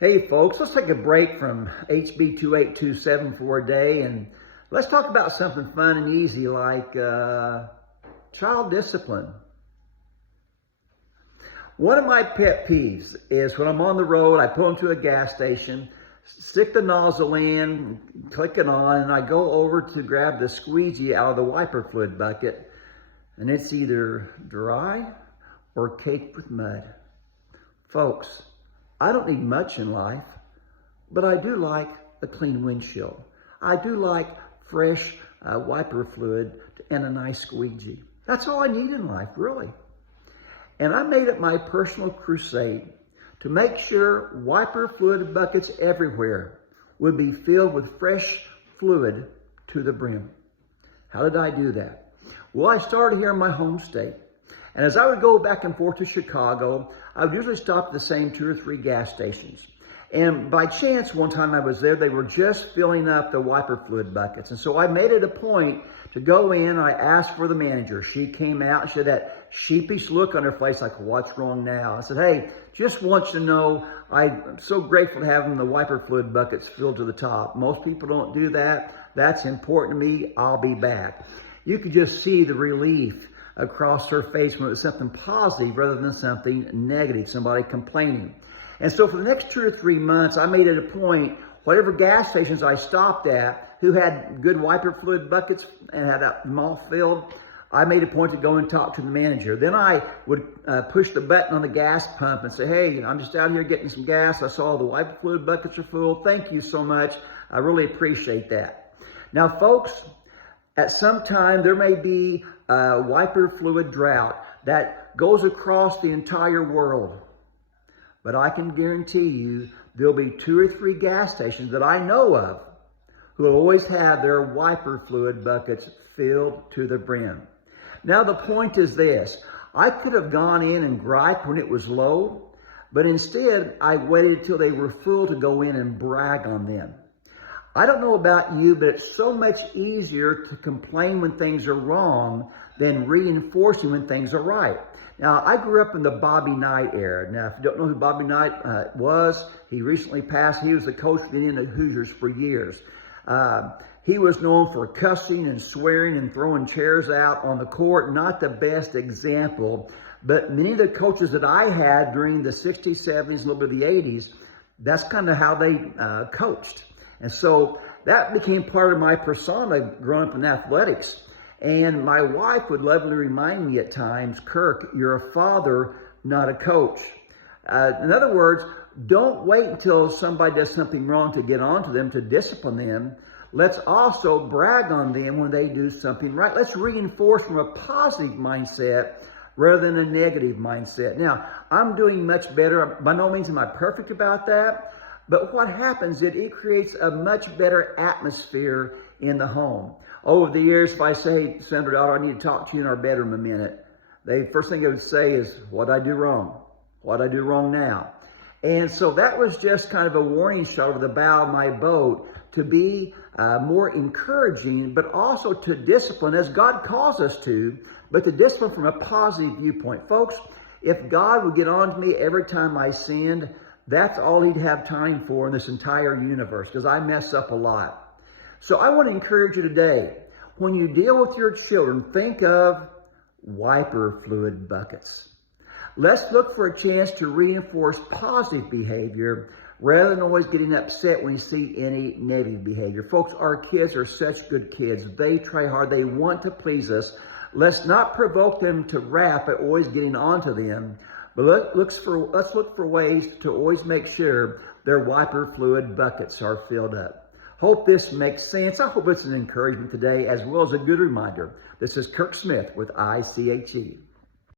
Hey folks, let's take a break from HB 2827 for a day and let's talk about something fun and easy like child discipline. One of my pet peeves is when I'm on the road, I pull into a gas station, stick the nozzle in, click it on, and I go over to grab the squeegee out of the wiper fluid bucket, and it's either dry or caked with mud. Folks, I don't need much in life, but I do like a clean windshield. I do like fresh wiper fluid and a nice squeegee. That's all I need in life, really. And I made it my personal crusade to make sure wiper fluid buckets everywhere would be filled with fresh fluid to the brim. How did I do that? Well, I started here in my home state. And as I would go back and forth to Chicago, I would usually stop at the same 2 or 3 gas stations. And by chance, one time I was there, they were just filling up the wiper fluid buckets. And so I made it a point to go in. I asked for the manager. She came out and she had that sheepish look on her face like, what's wrong now? I said, hey, just want you to know, I'm so grateful to having the wiper fluid buckets filled to the top. Most people don't do that. That's important to me. I'll be back. You could just see the relief across her face when it was something positive rather than something negative, somebody complaining. And so for the next 2 or 3 months, I made it a point, whatever gas stations I stopped at, who had good wiper fluid buckets and had them all filled, I made a point to go and talk to the manager. Then I would push the button on the gas pump and say, hey, I'm just out here getting some gas. I saw the wiper fluid buckets are full. Thank you so much. I really appreciate that. Now, folks, at some time, there may be a wiper fluid drought that goes across the entire world. But I can guarantee you there'll be 2 or 3 gas stations that I know of who will always have their wiper fluid buckets filled to the brim. Now, the point is this. I could have gone in and griped when it was low, but instead I waited until they were full to go in and brag on them. I don't know about you, but it's so much easier to complain when things are wrong than reinforcing when things are right. Now, I grew up in the Bobby Knight era. Now, if you don't know who Bobby Knight was, he recently passed. He was the coach of the Indiana Hoosiers for years. He was known for cussing and swearing and throwing chairs out on the court. Not the best example, but many of the coaches that I had during the 60s, 70s, a little bit of the 80s, that's kind of how they coached. And so that became part of my persona growing up in athletics. And my wife would lovingly remind me at times, Kirk, you're a father, not a coach. In other words, don't wait until somebody does something wrong to get on to them, to discipline them. Let's also brag on them when they do something right. Let's reinforce from a positive mindset rather than a negative mindset. Now, I'm doing much better. By no means am I perfect about that. But what happens is it creates a much better atmosphere in the home. Over the years, if I say, son or daughter, I need to talk to you in our bedroom a minute, the first thing they would say is, what'd I do wrong? What'd I do wrong now? And so that was just kind of a warning shot over the bow of my boat to be more encouraging, but also to discipline as God calls us to, but to discipline from a positive viewpoint. Folks, if God would get on to me every time I sinned, that's all he'd have time for in this entire universe, because I mess up a lot. So I want to encourage you today, when you deal with your children, think of wiper fluid buckets. Let's look for a chance to reinforce positive behavior rather than always getting upset when you see any negative behavior. Folks, our kids are such good kids. They try hard. They want to please us. Let's not provoke them to wrath by always getting onto them. But let's look for ways to always make sure their wiper fluid buckets are filled up. Hope this makes sense. I hope it's an encouragement today as well as a good reminder. This is Kirk Smith with ICHE.